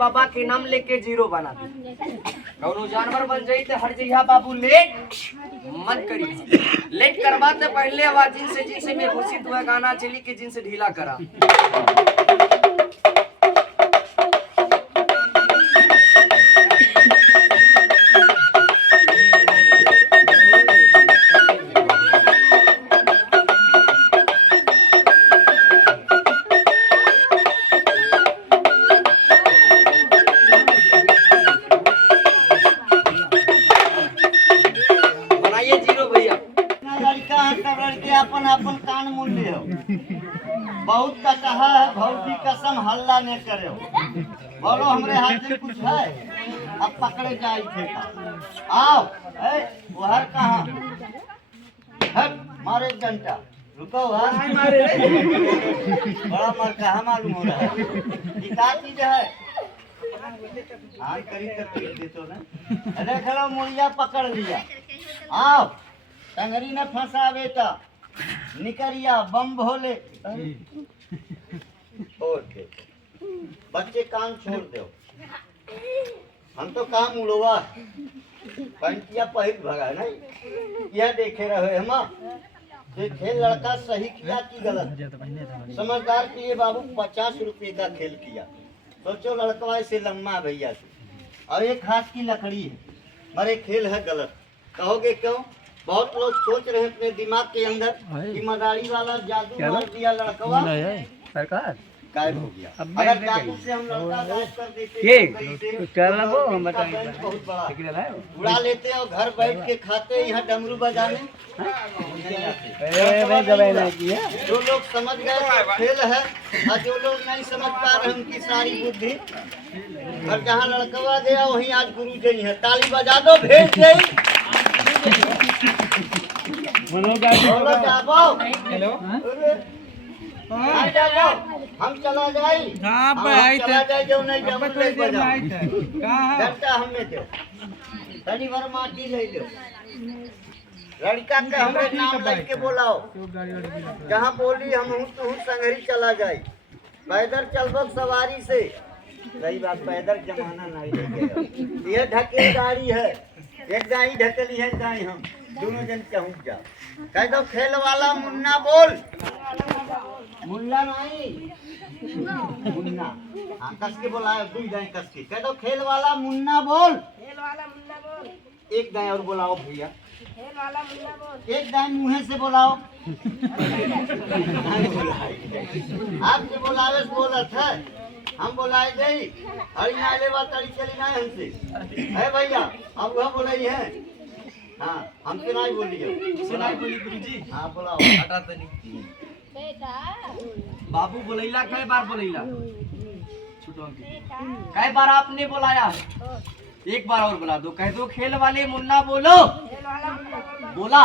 बाबा के नाम लेके जीरो बना दे। कौनो जानवर बन जाई तो हर जगह बाबू लेट मत करी। लेट करवाते पहले आवाज जिनसे में घोषित हुआ गाना चली के जिनसे ढीला करा। अपन अपन कान मुन लियो। बहुत का कहा है भौजी कसम हल्ला नहीं करो। बोलो हमरे हाथ में कुछ है अब पकड़े जाए थे आओ हर कहाँ हट मारे डंटा रुको मारे बड़ा मार कहाँ मालूम हो रहा है ये क्या चीज है हाँ करी दे तो ना अरे खड़ा मुड़िया पकड़ लिया आओ टंगरी ने फंसा बेटा निकरिया बम भोले ओके बच्चे कान छोड़ दो हम तो काम उड़वा पंटिया पहिल भगा नहीं यह देखे रहे हम ये खेल लड़का सही किया कि गलत समझदार के लिए बाबू 50 रुपए का खेल किया सोचो लड़का ऐसे लम्बा भैया से और एक हाथ की लकड़ी है मरे खेल है गलत कहोगे क्यों बहुत लोग सोच रहे हैं अपने दिमाग के अंदर कि मदारी वाला जादू मार दिया लड़का सरकार गायब हो गया। अगर जादू से हम लड़का गायब कर देते हम बहुत बड़ा उड़ा लेते और घर बैठ के खाते यहाँ डमरू बजाने जो लोग समझ गए खेल है और जो लोग नहीं समझ पा रहे उनकी सारी बुद्धि और जहाँ लड़कवा गया वहीं आज गुरु जी है ताली बजा दो भेज गई हेलो हम चला जाए जो नहीं घंटा हमें दो तनी भर माटी ले लो लड़का के हमें नाम लेके बोलाओ जहाँ बोली हम हूँ तो संगरी चला जाए पैदल चलबो सवारी से सही बात पैदल जमाना नहीं ये ढकेल गाड़ी है एक दाई ढकली है दाई हम दोनों जन पहुँच जाओ कह दो खेल वाला मुन्ना बोल मुन्ना नहीं मुन्ना हाँ कस के बोलाओ दू दाई कस के कह दो खेल वाला मुन्ना बोल एक दाई और बुलाओ भैया एक दाई मुँह से बुलाओ आपके बुलावे बोलत है हम बोलाए गई हरी नाले तड़ी चली ना हमसे है भैया अब वह बोलाई है हाँ हमसे नहीं बोलिए सुनाई बोली गुरुजी हाँ बोलाओ हटा तनी बाबू बोलैला कई बार बोलैला छुटो कई बार आपने बुलाया एक बार और बुला दो कह दो खेल वाले मुन्ना बोलो बोला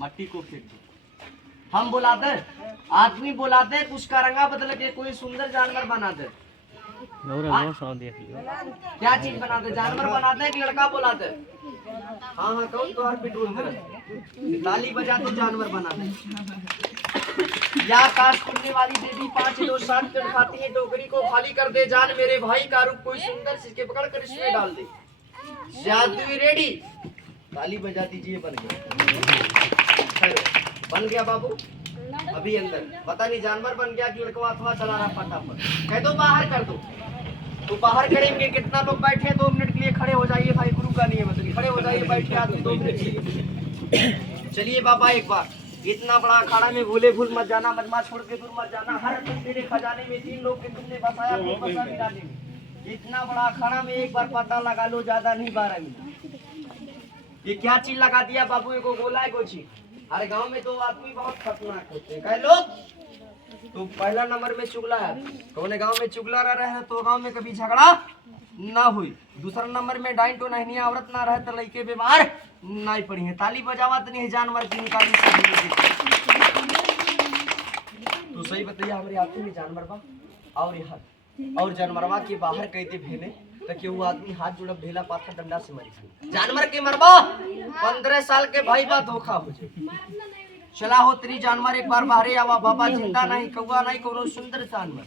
मट्टी को फेंक दो हम बुला दे आदमी बुला दे उसका रंगा बदल के कोई सुंदर जानवर बना दे क्या चीज बना दे जानवर बना दे एक लड़का बुला दे हाँ हाँ कौन तो पिटूल ताली बजा दो जानवर बना दे या काश खुलने वाली देवी 5 2 7 पेड़ खाती है टोकरी को खाली कर दे जान मेरे भाई का रूप कोई सुंदर सिक्के पकड़ कर इसमें डाल दे जादू रेडी ताली बजा दीजिए बन गया बन गया बाबू अभी अंदर पता नहीं जानवर बन गया कि लड़का अथवा चला रहा फटाफट कह दो बाहर कर दो तो बाहर करेंगे कितना लोग बैठे 2 मिनट के लिए खड़े हो जाइए भाई गुरु का नियम है खड़े हो जाइए बैठ के आदमी 2 मिनट के लिए चलिए बाबा एक बार इतना बड़ा अखाड़ा में भूले भूल मत जाना मजमा छोड़ के दूर मत जाना हर तेरे खजाने में 3 लोग के तुमने बसाया तो बसा गिराने में इतना बड़ा अखाड़ा में एक बार पता लगा लो ज्यादा नहीं 12 मिनट ये क्या चीज लगा दिया बाबू को गोला है कोची हर गांव में 2 आदमी बहुत खतरनाक होते हैं कह लोग तो पहला नंबर में चुगला है कौन गांव में चुगला रहा है तो गांव में कभी झगड़ा ना हुई दूसरा नंबर में डाइन तो नहीं औरत ना रहे तो लड़के बीमार नहीं पड़ी है ताली बजावा तो नहीं जानवर की निकाली तो सही बताइए हमारे आदमी में जानवर बा और यहाँ और जानवरवा के बाहर कहते भेने ताकि वो आदमी हाथ जुड़ा ढेला पाथर डंडा से मरी जानवर के मरबा 15 साल के भाई बा धोखा हो जाए चला हो तेरी जानवर एक बार बाहरे आवा बाबा जिंदा नहीं कौआ नहीं कोनो सुंदर जानवर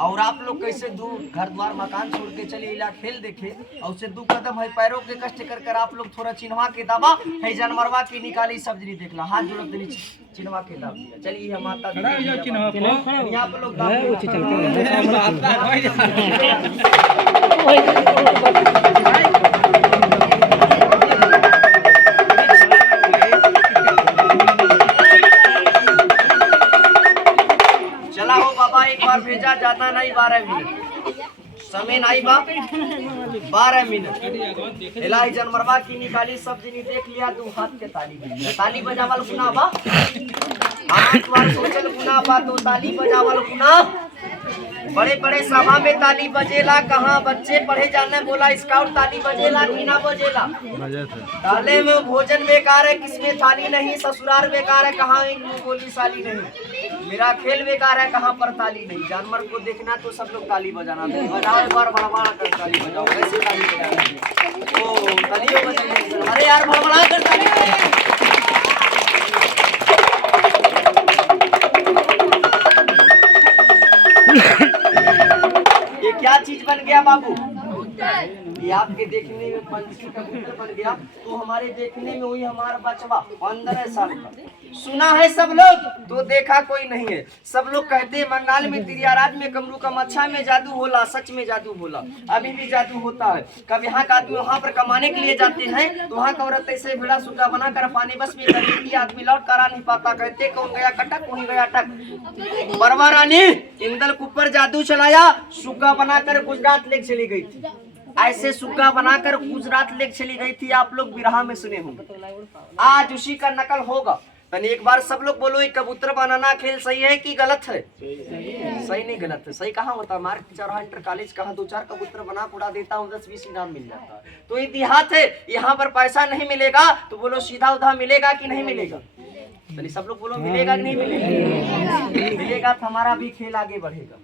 और आप लोग कैसे दूर घर द्वार मकान छोड़ के चले इला खेल देखे और उससे 2 कदम है पैरों के कष्ट कर कर आप लोग थोड़ा चिन्हवा के दबा है जानवरवा की निकाली सब्जी देखला हाथ जोड़ के चिन्हवा के दाब दिया। चलिए हम माता यहाँ पे लोग चला हो बाबा एक बार भेजा जाता नहीं 12 मिनट समय नहीं बा 12 मिनट इलाही जानवरवा की निकाली सब जिनी देख लिया तू हाथ के ताली बजावल गुना बा हाथ बार सोचल गुना बा तो ताली बजावल गुना बड़े बड़े सभा में ताली बजेला कहाँ बच्चे पढ़े जाने बोला स्काउट ताली बजेला कि ना बजेला ताले में भोजन बेकार है किसमें थाली नहीं ससुराल बेकार है कहाँ बोली साली नहीं मेरा खेल बेकार है कहाँ पर ताली नहीं जानवर को देखना तो सब लोग ताली बजाना बजाओ एक बार बड़बड़ा कर ताली बजाओ कैसे ताली बजाना ओ तालियों बजाइए अरे यार बड़बड़ा कर ताली ये क्या चीज बन गया बाबू ये आपके देखने में पंछी कबूतर बन गया तो हमारे देखने में वही हमारा बचवा 15 साल का सुना है सब लोग तो देखा कोई नहीं है सब लोग कहते हैं बंगाल में तिरियाराज में कमरू का मच्छा में जादू होला सच में जादू होला अभी भी जादू होता है कब यहाँ का आदमी वहाँ पर कमाने के लिए जाते हैं तो वहाँ का औरत ऐसे भेड़ा सूटा बना कर पानी बस में कर लेती है आदमी लौट करा नहीं पाता कहते कौन गया कटक कौन गया टक बरवा रानी इंदल के ऊपर जादू चलाया सुग्गा बनाकर गुजरात लेके चली गई थी ऐसे सुग्गा बनाकर गुजरात लेके चली गई थी आप लोग बिरहा में सुने होंगे आज उसी का नकल होगा तनी एक बार सब लोग बोलो ये कबूतर बनाना खेल सही है कि गलत है सही नहीं गलत है सही कहाँ होता मार्ग चौराहा इंटर कॉलेज कहाँ 2-4 कबूतर बना उड़ा देता हूँ 10-20 इनाम मिल जाता है तो ये देहात है यहाँ पर पैसा नहीं मिलेगा तो बोलो सीधा उधा मिलेगा कि नहीं मिलेगा चलिए सब लोग बोलो मिलेगा कि नहीं मिलेगा मिलेगा तो हमारा भी खेल आगे बढ़ेगा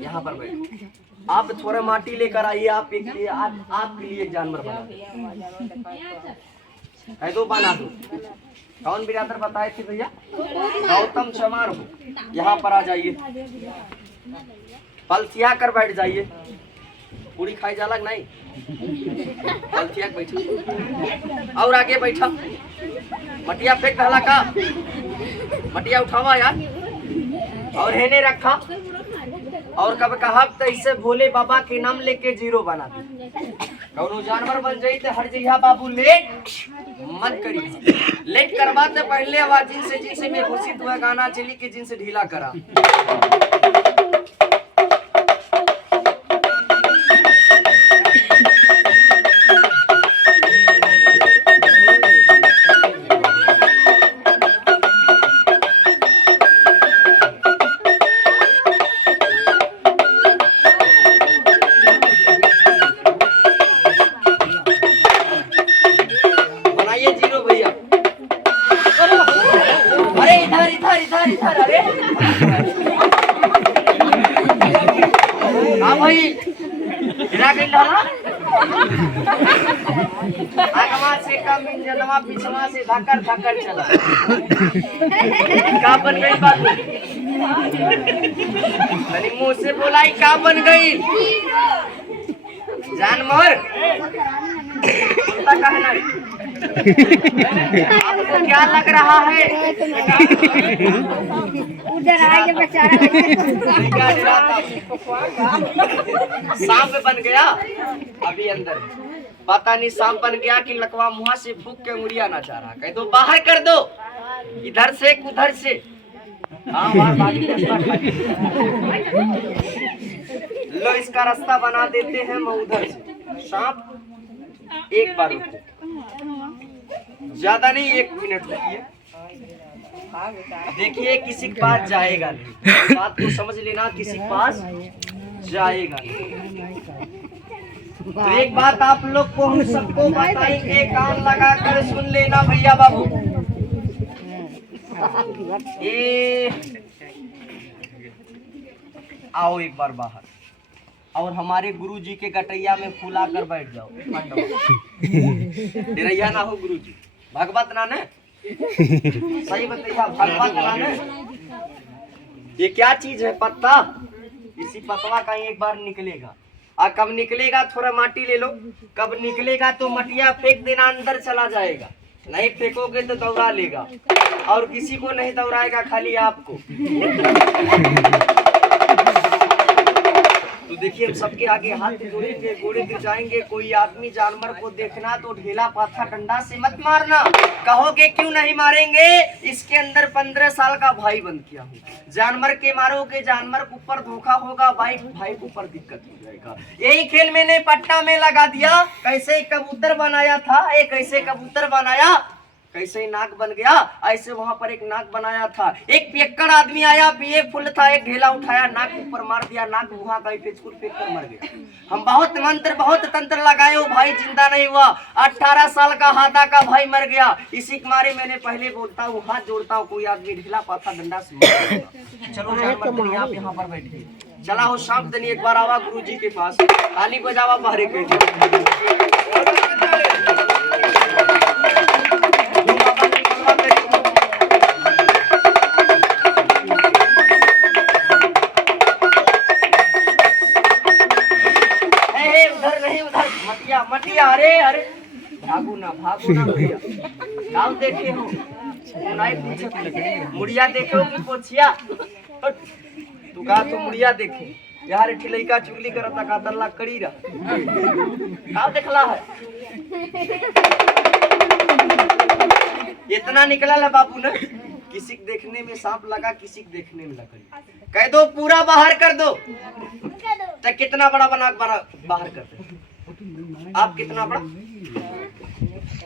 यहाँ पर बैठो आप थोड़ा माटी लेकर आइए आप आपके लिए एक जानवर बना दो बना दो कौन बिरादर बताए थे भैया गौतम चमार हो यहाँ पर आ जाइए पलथिया कर बैठ जाइए पूरी खाई जाला नहीं पलथिया बैठा और आगे बैठा मटिया फेंक डाला का मटिया उठावा यार और हेने रखा और कब कहा तो इसे भोले बाबा के नाम लेके 0 बना दे कौनो जानवर बन जाई तो हर जगह बाबू लेट मत करिए लेट करवाते पहले आवाज जिनसे में घोषित हुआ गाना चली के जिनसे ढीला करा अरे हाँ भाई गिरा गई डाला आगमा से कम जनमा पिछवा से धक्कर धक्कर चला का बन गई बात तनी मुंह से बोलाई का बन गई जानवर कहना आपको क्या लग रहा है उधर आएगा बेचारा सांप बन गया अभी अंदर पता नहीं सांप बन गया कि लकवा मुहा से फूक के उंगलियां ना चाह रहा कह दो बाहर कर दो इधर से उधर से हाँ लो इसका रास्ता बना देते हैं हम उधर से सांप एक बार रुको ज्यादा नहीं 1 मिनट रुकिए देखिए किसी के पास जाएगा नहीं बात को समझ लेना किसी के पास जाएगा नहीं तो एक बात आप लोग को हम सबको बताएंगे कान लगा कर सुन लेना भैया बाबू आओ एक बार बाहर और हमारे गुरुजी के गटैया में फूला कर बैठ जाओ डरैया ना हो गुरुजी भगवत ना ने सही बताइए भगवत ना ने ये क्या चीज है पत्ता इसी पतवा का ही एक बार निकलेगा। और कब निकलेगा थोड़ा माटी ले लो, कब निकलेगा तो मटिया फेंक देना, अंदर चला जाएगा। नहीं फेंकोगे तो दौड़ा लेगा, और किसी को नहीं दौड़ाएगा, खाली आपको। तो देखिए हम सबके आगे हाथ जोड़ेंगे, घोड़े पे जाएंगे। कोई आदमी जानवर को देखना तो ढेला पाथा डंडा से मत मारना। कहोगे क्यों नहीं मारेंगे? इसके अंदर 15 साल का भाई बंद किया हूँ। जानवर के मारोगे, जानवर के ऊपर धोखा होगा, भाई भाई के ऊपर दिक्कत हो जाएगा। यही खेल मैंने पट्टा में लगा दिया। कैसे कबूतर बनाया था, एक कैसे कबूतर बनाया, कैसे ही नाक बन गया, ऐसे वहां पर एक नाक बनाया था। एक पियक्कड़ आदमी आया, पिए फुल था, एक ढेला उठाया, नाक ऊपर मार दिया, नाक वहां का फेंक कर मर गया। हम बहुत मंत्र बहुत तंत्र लगाए, वो भाई जिंदा नहीं हुआ। 18 साल का हाथा का भाई मर गया। इसी के मारे मैंने पहले बोलता हूँ, हाथ जोड़ता हूँ, कोई आदमी ढेला पाथा डंडा से चलो जानवर आप यहाँ पर बैठिए। चला हो शाम दिन एक बार आवा गुरु जी के पास, ताली बजावा बाहरे के मटिया। अरे अरे भागू ना भैया। गाँव देखे हो नहीं पूछे, मुड़िया देखे हो कि पोछिया? तू कहा तो मुड़िया देखे यार, लड़का चुगली करता का तल्ला कड़ी रहा। गाँव देखला है इतना निकला ला बाबू ने। किसी के देखने में सांप लगा, किसी के देखने में लकड़ी। कह दो पूरा बाहर कर दो, तो कितना बड़ा बना बाहर कर दो। आप कितना बड़ा?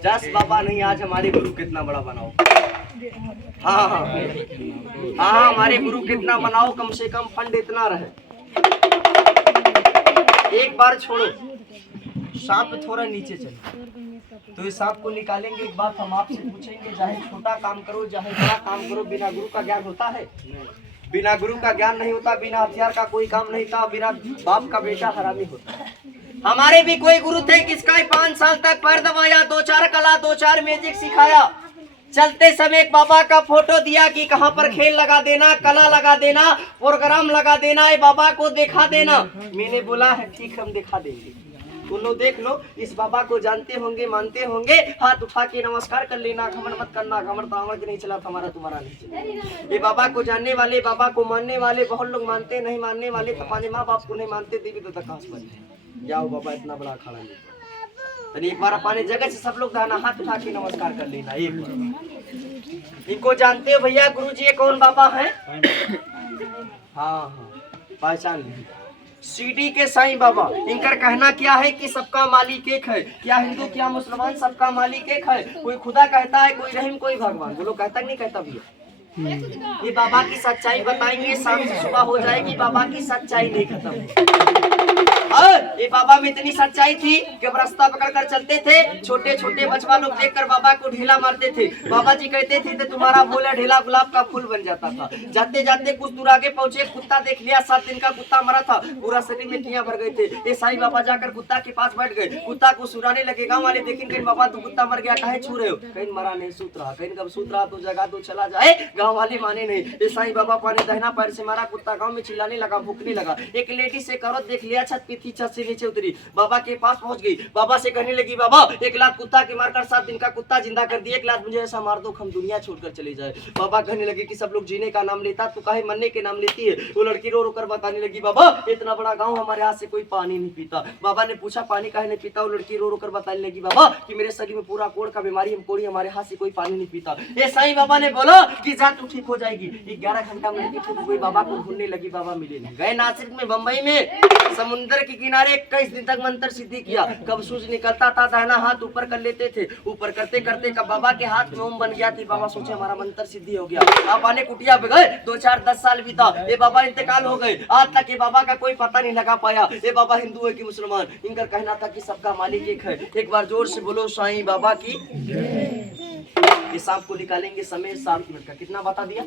जस बाबा नहीं, आज हमारे गुरु कितना बड़ा बनाओ। हाँ हाँ हाँ, हमारे गुरु कितना बनाओ, कम से कम फंड इतना रहे। एक बार छोड़ो, सांप थोड़ा नीचे चलो, तो इस सांप को निकालेंगे। एक बात हम आपसे पूछेंगे, चाहे छोटा काम करो चाहे बड़ा काम करो, बिना गुरु का ज्ञान होता है? बिना गुरु का ज्ञान नहीं होता। बिना हथियार का कोई काम नहीं था। बिना बाप का बेटा हरामी होता है। हमारे भी कोई गुरु थे, किसका 5 साल तक पैर दबाया, 2-4 कला 2-4 मैजिक सिखाया। चलते समय एक बाबा का फोटो दिया कि कहाँ पर खेल लगा देना, कला लगा देना, प्रोग्राम लगा देना, ये बाबा को दिखा देना। मैंने बोला है ठीक, हम दिखा देंगे। तुम लोग देख लो, इस बाबा को जानते होंगे, मानते होंगे, हाथ उठा के नमस्कार कर लेना। घमंड मत करना, घमंड तो नहीं चला, हमारा तुम्हारा नहीं चला। ये बाबा को जानने वाले, बाबा को मानने वाले बहुत लोग मानते, नहीं मानने वाले तो अपने माँ बाप को नहीं मानते। देवी तो तक जाओ बाबा इतना बड़ा खड़ा नहीं। एक बार अपने जगह से सब लोग दाना हाथ उठा के नमस्कार कर लेना। एक बार इनको जानते हो भैया? गुरु जी कौन बाबा है? हाँ हाँ पहचान ली, सीडी के साईं बाबा। इनका कहना क्या है कि सबका मालिक एक है। क्या हिंदू क्या मुसलमान, सबका मालिक एक है। कोई खुदा कहता है, कोई रहीम, कोई भगवान। बोलो कहता नहीं कहता भैया? ये बाबा की सच्चाई बताएंगे, शाम से सुबह हो जाएगी, बाबा की सच्चाई नहीं खत्म। और ये बाबा में इतनी सच्चाई थी कि रास्ता पकड़ कर चलते थे, छोटे छोटे बचवा लोग देखकर बाबा को ढीला मारते थे। बाबा जी कहते थे तो तुम्हारा बोला ढीला गुलाब का फूल बन जाता था। जाते जाते कुछ दूर आगे पहुंचे, कुत्ता देख लिया। 7 दिन का कुत्ता मरा था, पूरा शरीर में तियां भर गए थे। ये साईं बाबा जाकर कुत्ता के पास बैठ गए, कुत्ता को सुराने लगे। गाँव वाले देखेंगे बाबा तो कुत्ता मर गया, काहे छू रहे हो? कहीं मरा नहीं, सूत रहा। कहीं कब सूत रहा तो जगा तो चला जाए। गाँव वाले माने नहीं। ये साईं बाबा पानी दहना पैर से मारा, कुत्ता गाँव में चिल्लाने लगा, भूखने लगा। एक लेडी से औरत देख लिया, छत पे थी, छत से नीचे उतरी, बाबा के पास पहुंच गई। बाबा से कहने लगी, बाबा 1 लाख कुत्ता के मारकर 7 दिन का कुत्ता जिंदा कर दिया, 1 लाख मुझे ऐसा मार दो हम दुनिया छोड़कर चले जाए। बाबा कहने लगे कि सब लोग जीने का नाम लेता, तू काहे मरने के नाम लेती है? वो लड़की रो रो कर बताने लगी, बाबा इतना बड़ा गांव, हमारे हाथ से कोई पानी नहीं पीता। बाबा ने पूछा पानी काहे नहीं पीता? वो लड़की रो रो कर बताने लगी, बाबा कि मेरे शरीर में पूरा कोड़ का बीमारी, हम कोड़ी, हमारे हाथ से कोई पानी नहीं पीता। ये साईं बाबा ने बोला कि जा तू ठीक हो जाएगी। 11 घंटा में लड़की ठीक हुई, बाबा को ढूंढने लगी, बाबा मिले नहीं। गए नासिक में, बम्बई में, समुद्र के किनारे 21 दिन तक मंत्र सिद्धि किया। कब सूरज निकलता था दाहिना हाथ ऊपर कर लेते थे, ऊपर करते करते कब बाबा के हाथ में ओम बन गया थी। बाबा सोचे हमारा मंत्र सिद्धि हो गया। आप आने कुटिया पे गए, 2-4-10 साल बीता, ये बाबा इंतकाल हो गए। आज तक ये बाबा का कोई पता नहीं लगा पाया ये बाबा हिंदू है कि मुसलमान। इनका कहना था कि सबका मालिक एक है। एक बार जोर से बोलो साईं बाबा की। ये सांप को निकालेंगे, समय 7 मिनट का। कितना बता दिया?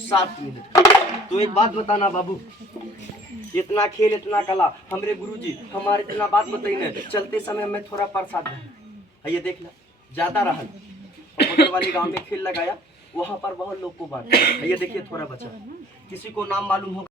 7 मिनट। तो एक बात बताना बाबू, इतना खेल इतना कला, हमरे गुरुजी हमारे इतना बात बताइए। चलते समय हमें थोड़ा प्रसाद है, ये देख ला ज्यादा रहा। बगल वाले गांव में खेल लगाया, वहां पर बहुत लोग को बांटा। ये देखिए थोड़ा बचा, किसी को नाम मालूम हो